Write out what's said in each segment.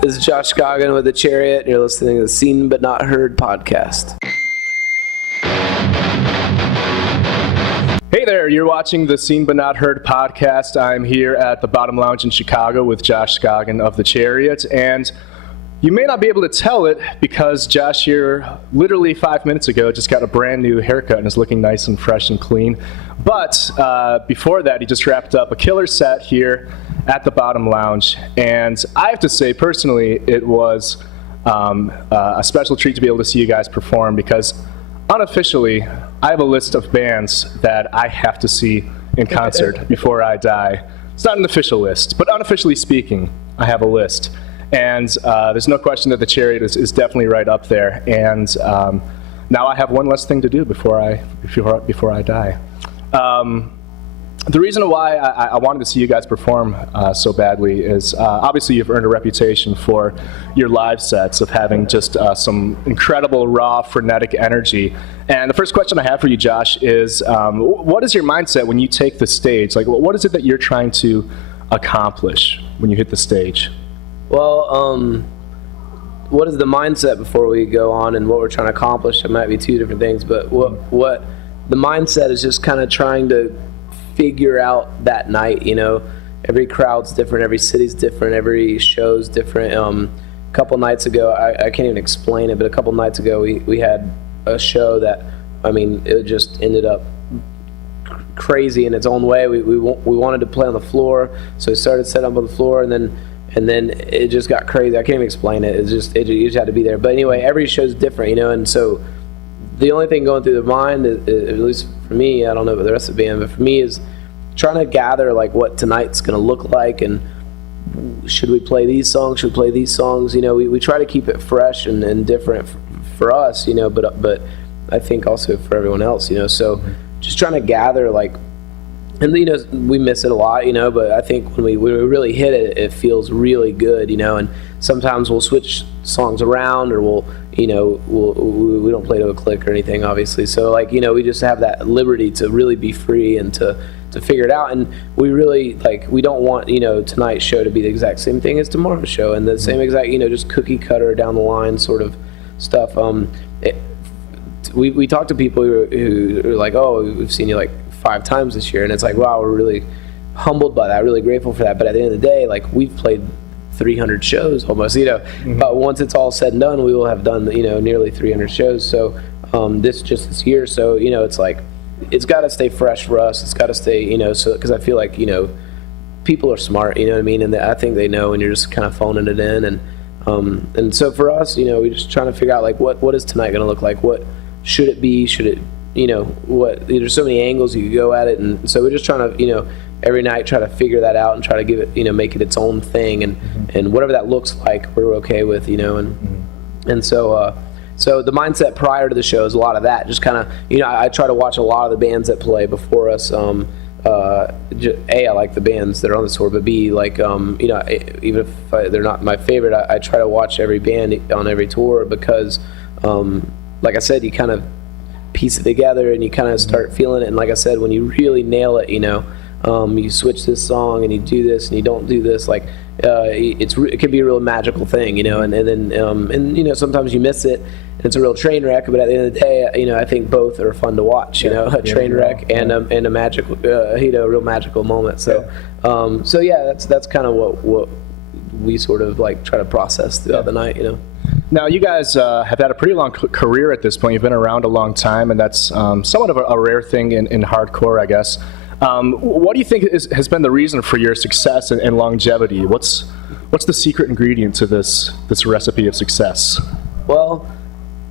This is Josh Scoggin with the Chariot, and you're listening to the Seen But Not Heard podcast. Hey there, you're watching the Seen But Not Heard podcast. I'm here at the Bottom Lounge in Chicago with Josh Scoggin of the Chariot, and you may not be able to tell it because Josh here literally 5 minutes ago just got a brand new haircut and is looking nice and fresh and clean. But before that, he just wrapped up a killer set here at the Bottom Lounge, and I have to say personally it was a special treat to be able to see you guys perform because unofficially I have a list of bands that I have to see in concert before I die. It's not an official list, but unofficially speaking, I have a list. And there's no question that the Chariot is definitely right up there. And now I have one less thing to do before I die. The reason why I wanted to see you guys perform so badly is obviously you've earned a reputation for your live sets of having just some incredible, raw, frenetic energy. And the first question I have for you, Josh, is what is your mindset when you take the stage? Like, what is it that you're trying to accomplish when you hit the stage? Well, what is the mindset before we go on and what we're trying to accomplish? It might be two different things, but what the mindset is just kind of trying to figure out that night, you know. Every crowd's different, every city's different, every show's different. A couple nights ago, I can't even explain it, but a couple nights ago we had a show that, I mean, it just ended up crazy in its own way. We wanted to play on the floor, so we started setting up on the floor, and then it just got crazy. I can't even explain it. You just had to be there. But anyway, every show's different, you know, and so the only thing going through the mind, at least for me, I don't know about the rest of the band, but for me is trying to gather like what tonight's going to look like, and should we play these songs, should we play these songs, you know. We try to keep it fresh and different for us, you know, but I think also for everyone else, you know. So just trying to gather like, and you know, we miss it a lot, you know, but I think when we really hit it, it feels really good, you know. And sometimes we'll switch songs around, or we don't play to a click or anything, obviously. So like, you know, we just have that liberty to really be free and to figure it out. And we really, like, we don't want, you know, tonight's show to be the exact same thing as tomorrow's show, and the same exact, you know, just cookie cutter down the line sort of stuff. We talk to people who are like, oh, we've seen you like 5 times this year, and it's like, wow, we're really humbled by that, really grateful for that. But at the end of the day, like, we've played 300 shows almost, you know. But once it's all said and done, we will have done, you know, nearly 300 shows. So this year, so, you know, it's like, it's got to stay fresh for us. It's got to stay, you know, so, because I feel like, you know, people are smart, you know what I mean, and I think they know when you're just kind of phoning it in. And so for us, you know, we're just trying to figure out like what is tonight going to look like? What should it be? Should it, you know, what? There's so many angles you could go at it, and so we're just trying to, you know, every night try to figure that out and try to give it, you know, make it its own thing, and whatever that looks like, we're okay with, you know, and so the mindset prior to the show is a lot of that. Just kind of, you know, I try to watch a lot of the bands that play before us. A, I like the bands that are on the tour, but B, like, you know, even if they're not my favorite, I try to watch every band on every tour because, like I said, you kind of piece it together and you kind of start feeling it. And like I said, when you really nail it, you know, you switch this song and you do this and you don't do this, like, it can be a real magical thing, you know. And then you know, sometimes you miss it and it's a real train wreck, but at the end of the day, you know, I think both are fun to watch, you know, a train wreck and a magical, you know, real magical moment. So so yeah, that's kind of what we sort of like try to process throughout the night, you know. Now, you guys have had a pretty long career at this point. You've been around a long time, and that's somewhat of a rare thing in hardcore, I guess. What do you think has been the reason for your success and longevity? What's the secret ingredient to this recipe of success? Well,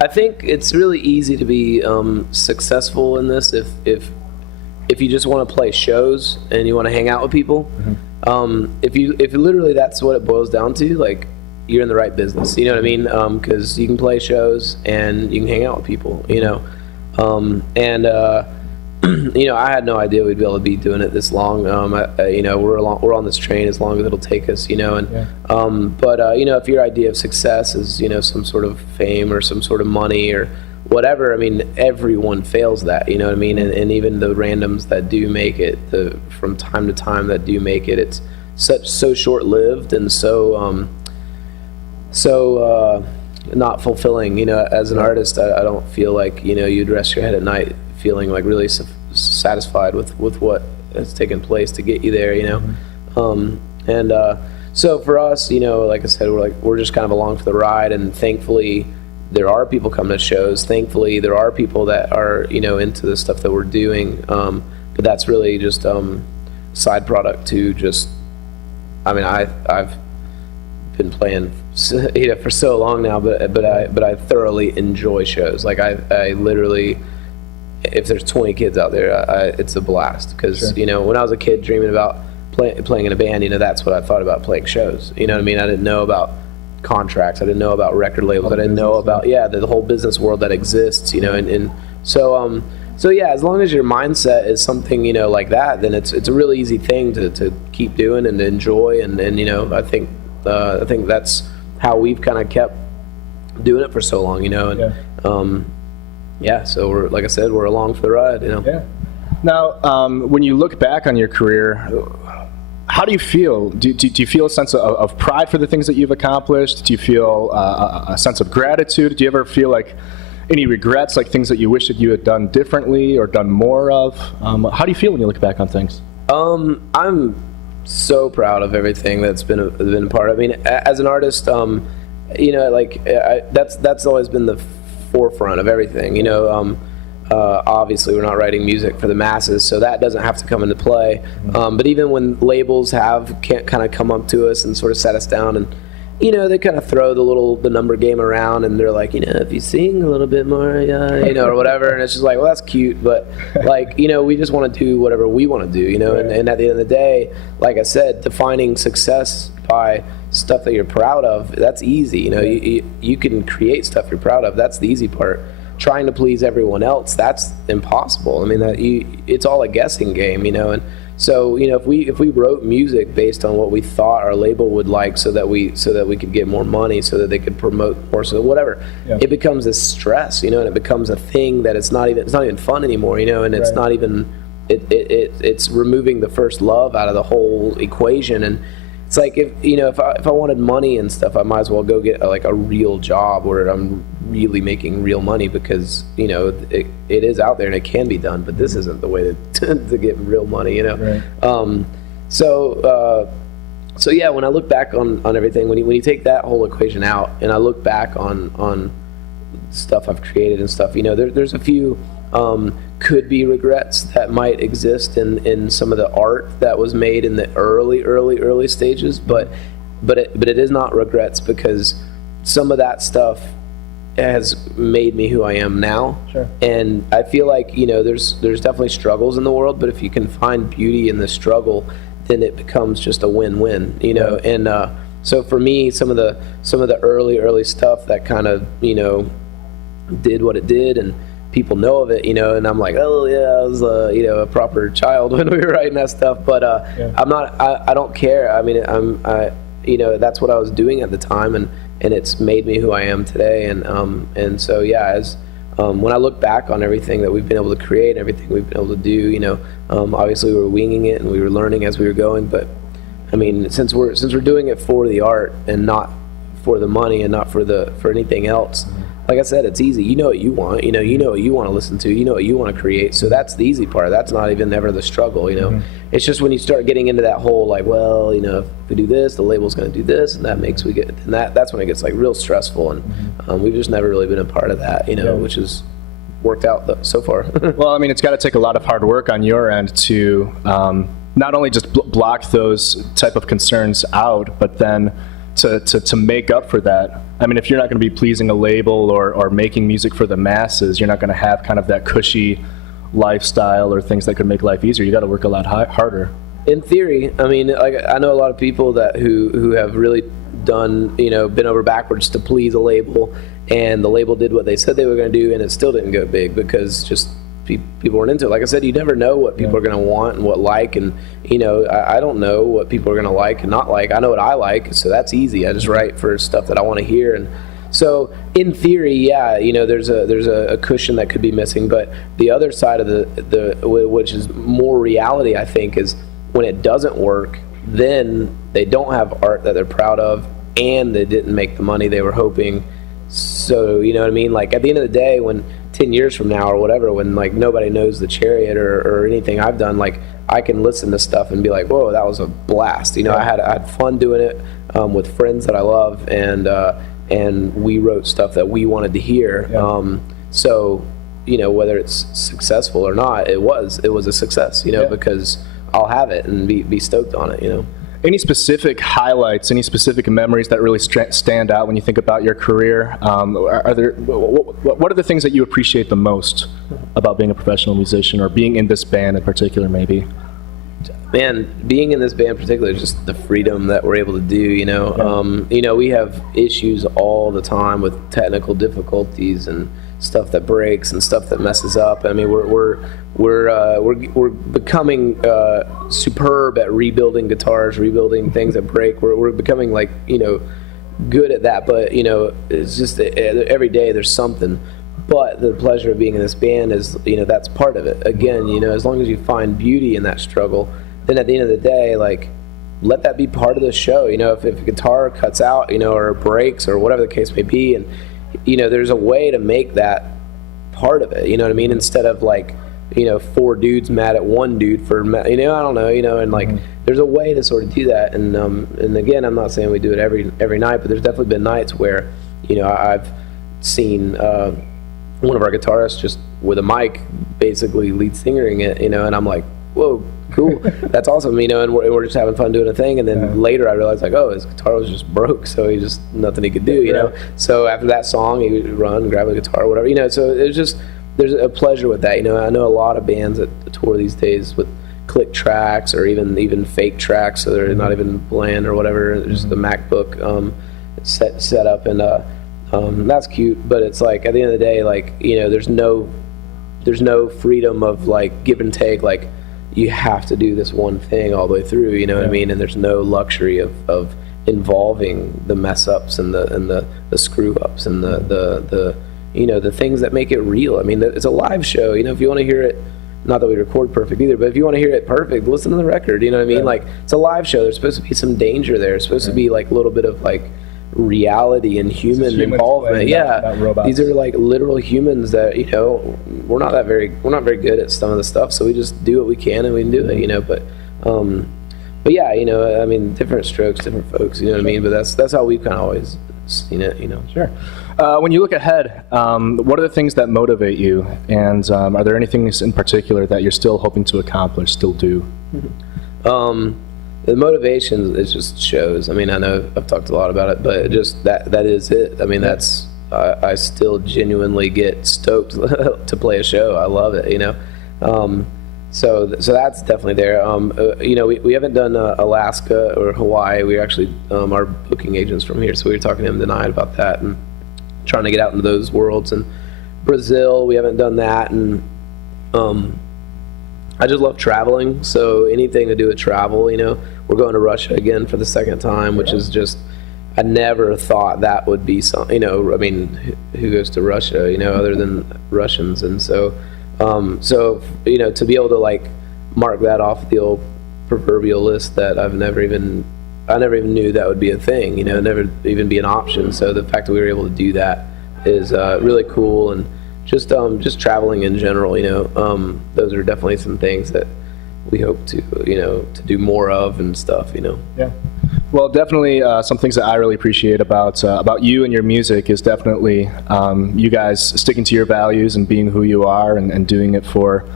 I think it's really easy to be successful in this if you just want to play shows and you want to hang out with people. If literally that's what it boils down to, like, you're in the right business, you know what I mean? Because you can play shows and you can hang out with people, you know. You know, I had no idea we'd be able to be doing it this long. You know, we're on this train as long as it'll take us, you know. And but you know, if your idea of success is, you know, some sort of fame or some sort of money or whatever, I mean, everyone fails that, you know what I mean? And even the randoms that do make it, from time to time that do make it, it's so short-lived and so not fulfilling, as an artist. I don't feel like, you'd rest your head at night feeling like really satisfied with what has taken place to get you there, So for us, like I said, we're just kind of along for the ride, and thankfully there are people coming to shows. Thankfully there are people that are, into the stuff that we're doing. But that's really just side product to just, I've been playing, for so long now, but I thoroughly enjoy shows. Like I literally, if there's 20 kids out there, it's a blast, because when I was a kid dreaming about playing in a band, that's what I thought about, playing shows. You know what I mean? I didn't know about contracts. I didn't know about record labels. I didn't know about the whole business world that exists. And so yeah, as long as your mindset is something like that, then it's a really easy thing to keep doing and to enjoy. And I think that's how we've kind of kept doing it for so long. So we're, like I said, we're along for the ride. Yeah. Now, when you look back on your career, how do you feel? Do you feel a sense of pride for the things that you've accomplished? Do you feel a sense of gratitude? Do you ever feel like any regrets, like things that you wish that you had done differently or done more of? How do you feel when you look back on things? I'm so proud of everything that's been a part of. As an artist, that's always been the forefront of everything. Obviously we're not writing music for the masses, so that doesn't have to come into play. But even when labels can't kind of come up to us and sort of set us down, and they kind of throw the number game around, and they're like, if you sing a little bit more, or whatever, and it's just like, well, that's cute, but we just want to do whatever we want to do, and at the end of the day, like I said, defining success by stuff that you're proud of, that's easy. You can create stuff you're proud of. That's the easy part. Trying to please everyone else, that's impossible. It's all a guessing game, and so if we wrote music based on what we thought our label would like, so that we could get more money, so that they could promote more, so whatever, it becomes a stress, and it becomes a thing that it's not even fun anymore, and it's not even it's removing the first love out of the whole equation. And it's like, if I wanted money and stuff, I might as well go get a real job where I'm really making real money, because it is out there and it can be done, but this isn't the way to get real money. Right. So yeah, when I look back on everything, when you take that whole equation out, and I look back on stuff I've created and stuff, there's a few could be regrets that might exist in some of the art that was made in the early stages, but it is not regrets, because some of that stuff has made me who I am now. Sure. And I feel like there's definitely struggles in the world, but if you can find beauty in the struggle, then it becomes just a win-win. Right. And so for me, some of the early stuff that kind of did what it did, and people know of it, and I'm like, oh yeah, I was a proper child when we were writing that stuff, but I don't care. That's what I was doing at the time, and it's made me who I am today. And so yeah, when I look back on everything that we've been able to create, everything we've been able to do, obviously we were winging it and we were learning as we were going, but since we're doing it for the art and not for the money and not for anything else, like I said, it's easy. You know what you want. You know what you want to listen to. You know what you want to create. So that's the easy part. That's not even ever the struggle. It's just when you start getting into that whole if we do this, the label's going to do this, and that's when it gets real stressful. And we've just never really been a part of that. Which has worked out so far. Well, it's got to take a lot of hard work on your end to not only just block those type of concerns out, but then to make up for that. If you're not going to be pleasing a label or making music for the masses, you're not going to have kind of that cushy lifestyle or things that could make life easier. You got to work a lot harder. In theory, I know a lot of people who have really done, been over backwards to please a label, and the label did what they said they were going to do, and it still didn't go big because just people weren't into it. Like I said, you never know what people are going to want and what like, and I don't know what people are going to like and not like. I know what I like, so that's easy. I just write for stuff that I want to hear, and so in theory, yeah, there's a cushion that could be missing. But the other side of the which is more reality, I think, is when it doesn't work, then they don't have art that they're proud of, and they didn't make the money they were hoping. So, you know what I mean? Like, at the end of the day, when 10 years from now or whatever, when like nobody knows the Chariot or anything I've done, like I can listen to stuff and be like, whoa, that was a blast. You know, I had fun doing it with friends that I love, and we wrote stuff that we wanted to hear. So, you know, whether it's successful or not, it was a success, you know, because I'll have it and be stoked on it, you know. Any specific highlights, any specific memories that really stand out when you think about your career? What are the things that you appreciate the most about being a professional musician, or being in this band in particular, maybe? Man, being in this band in particular is just the freedom that we're able to do, you know. You know, we have issues all the time with technical difficulties and stuff that breaks and stuff that messes up. I mean, we're becoming superb at rebuilding guitars, rebuilding things that break. We're becoming, like, you know, good at that. But, you know, it's just every day there's something. But the pleasure of being in this band is, you know, that's part of it. Again, you know, as long as you find beauty in that struggle, then at the end of the day, like, let that be part of the show. You know, if a guitar cuts out, you know, or breaks or whatever the case may be, and you know, there's a way to make that part of it, you know what I mean? Instead of, like, you know, 4 dudes mad at one dude for, you know, I don't know, you know, and like, there's a way to sort of do that. And again, I'm not saying we do it every night, but there's definitely been nights where, you know, I've seen one of our guitarists just with a mic, basically lead singering it, you know, and I'm like, whoa, cool, that's awesome, you know, and we're just having fun doing a thing. And then later I realized, like, oh, his guitar was just broke, so he just, nothing he could do, you know. So after that song, he would run, grab a guitar, whatever, you know. So it's just, there's a pleasure with that, you know. I know a lot of bands that tour these days with click tracks or even fake tracks, so they're not even bland or whatever, just the MacBook set up, and that's cute. But it's like, at the end of the day, like, you know, there's no freedom of, like, give and take. Like, you have to do this one thing all the way through, you know what I mean? And there's no luxury of involving the mess ups and the screw ups and the you know, the things that make it real. I mean, it's a live show, you know. If you want to hear it, not that we record perfect either, but if you want to hear it perfect, listen to the record, you know what I mean? Like, it's a live show. There's supposed to be some danger there. It's supposed to be, like, a little bit of, like, reality and human involvement. These are, like, literal humans that, you know, we're not very good at some of the stuff, so we just do what we can and we can do it, you know. But yeah, you know, I mean, different strokes, different folks, you know what I mean? But that's how we've kind of always seen it, you know. Sure. When you look ahead, what are the things that motivate you, and are there any things in particular that you're still hoping to accomplish, still do? The motivation is just shows. I mean, I know I've talked a lot about it, but just that is it. I mean, that's I still genuinely get stoked to play a show. I love it, you know. So that's definitely there. You know, we haven't done Alaska or Hawaii. We actually are booking agents from here, so we were talking to him tonight about that and trying to get out into those worlds. And Brazil, we haven't done that, and I just love traveling, so anything to do with travel, you know. We're going to Russia again for the second time, which is just, I never thought that would be something, you know. I mean, who goes to Russia, you know, other than Russians? And so, you know, to be able to, like, mark that off the old proverbial list that I never even knew that would be a thing, you know, never even be an option. So the fact that we were able to do that is really cool. And just traveling in general, you know, those are definitely some things that we hope to, you know, to do more of and stuff, you know. Yeah. Well, definitely some things that I really appreciate about you and your music is definitely you guys sticking to your values and being who you are, and doing it for,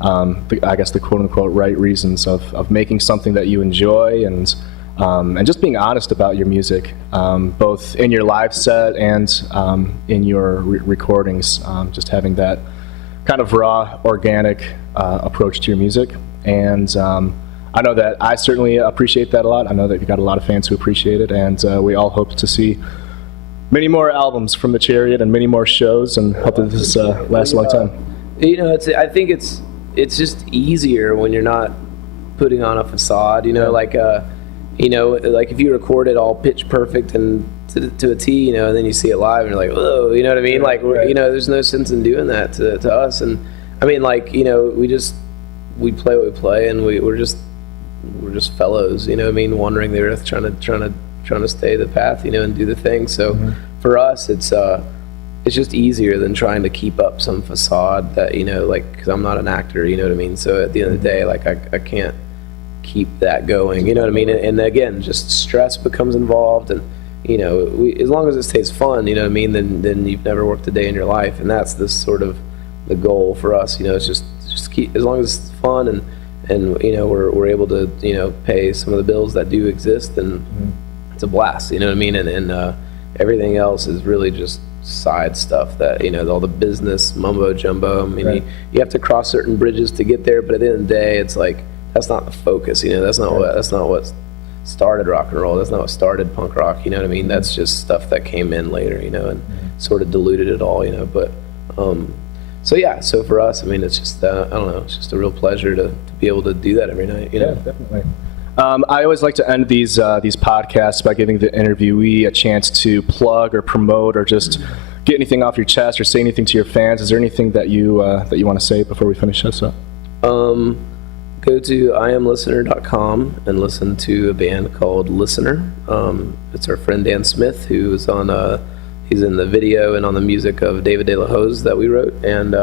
I guess, the quote-unquote right reasons of making something that you enjoy, and just being honest about your music, both in your live set and in your recordings, just having that kind of raw, organic approach to your music. And I know that I certainly appreciate that a lot. I know that you've got a lot of fans who appreciate it, and we all hope to see many more albums from the Chariot and many more shows, and hope that this lasts a long time. You know, I think it's just easier when you're not putting on a facade, you know, like you know, like if you record it all pitch perfect and to a T, you know, and then you see it live and you're like, whoa, you know what I mean? Like, you know, there's no sense in doing that to us. And I mean, like, you know, we play what we play, and we're just fellows, you know what I mean, wandering the earth trying to trying to stay the path, and do the thing. So for us, it's just easier than trying to keep up some facade that, like, because I'm not an actor, you know what I mean? So at the end of the day, like, I can't keep that going, you know what I mean? And again, just stress becomes involved, and, as long as it stays fun, you know what I mean, then you've never worked a day in your life. And that's this sort of the goal for us, it's just keep, as long as it's fun and we're able to, pay some of the bills that do exist, and it's a blast, you know what I mean? And everything else is really just side stuff that, all the business mumbo jumbo. I mean, Right. you have to cross certain bridges to get there, but at the end of the day, it's like, that's not the focus, that's not what started rock and roll. That's not what started punk rock, you know what I mean? That's just stuff that came in later, and sort of diluted it all, but, so yeah, so for us, I mean, it's just, I don't know, it's just a real pleasure to be able to do that every night, Yeah, definitely. I always like to end these podcasts by giving the interviewee a chance to plug or promote or just get anything off your chest or say anything to your fans. Is there anything that you want to say before we finish this up? Go to iamlistener.com and listen to a band called Listener. It's our friend Dan Smith, who is he's in the video and on the music of David De La Hoz that we wrote, and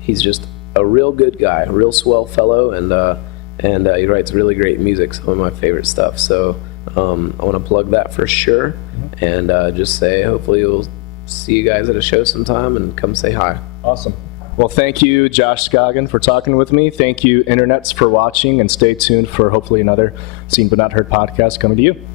he's just a real good guy, a real swell fellow, and he writes really great music, some of my favorite stuff. So I want to plug that for sure, and just say hopefully we'll see you guys at a show sometime and come say hi. Awesome. Well, thank you, Josh Scoggin, for talking with me. Thank you, internets, for watching, and stay tuned for hopefully another Seen But Not Heard podcast coming to you.